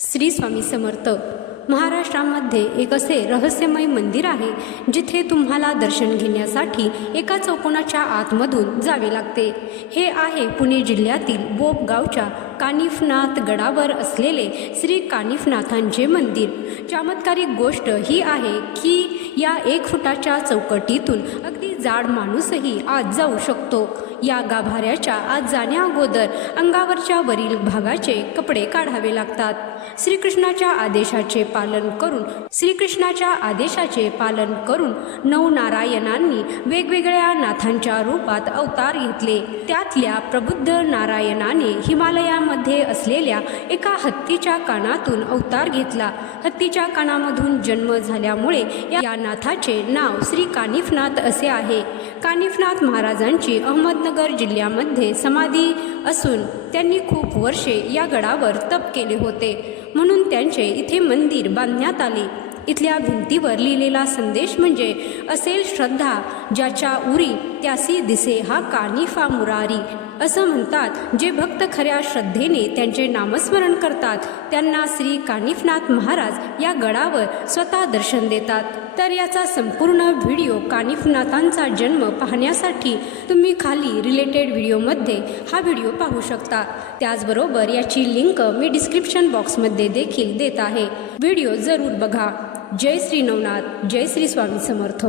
श्री स्वामी समर्थ। महाराष्ट्रामध्ये एक असे रहस्यमय मंदिर आहे जिथे तुम्हाला दर्शन घेण्यासाठी एका चौकोनाच्या आतमधून जावे लागते। हे आहे पुणे जिल्ह्यातील बोप गावच्या कानिफनाथ गडावर असलेले श्री कानिफनाथांचे मंदिर। चमत्कारिक गोष्ट ही आहे की या 1 फुटाच्या चौकटीतून अगदी जाड माणूसही आत जाऊ शकतो। या गाभाऱ्याच्या आत जाण्याअगोदर अंगावरच्या वरील भागाचे कपडे काढावे लागतात। श्रीकृष्णाच्या आदेशाचे पालन करून 9 नारायणांनी वेगवेगळ्या नाथांच्या रूपात अवतार घेतले। त्यातल्या प्रबुद्ध नारायणाने हिमालयामध्ये असलेल्या एका हत्तीच्या कानातून अवतार घेतला। हत्तीच्या कानामधून जन्म झाल्यामुळे या नाथाचे नाव श्री कानिफनाथ असे आहे। कानिफनाथ महाराजांची अहमदनगर जिल्ह्यामध्ये समाधी असून त्यांनी खूप वर्षे या गडावर तप केले होते, म्हणून त्यांचे इथे मंदिर बांधण्यात आले। इथल्या भिंतीवर लिहिलेला संदेश म्हणजे असेल श्रद्धा ज्याच्या उरी त्यासी दिसे हा कानिफा मुरारी। असं म्हणतात, जे भक्त खऱ्या श्रद्धेने त्यांचे नामस्मरण करतात त्यांना श्री कानिफनाथ महाराज या गडावर स्वतः दर्शन देतात। तर याचा संपूर्ण व्हिडिओ कानिफनाथांचा जन्म पाहण्यासाठी तुम्ही खाली रिलेटेड व्हिडिओमध्ये हा व्हिडिओ पाहू शकता। त्याचबरोबर याची लिंक मी डिस्क्रिप्शन बॉक्समध्ये देखील देत आहे। व्हिडिओ जरूर बघा। जय श्री नवनाथ, जय श्री स्वामी समर्थ।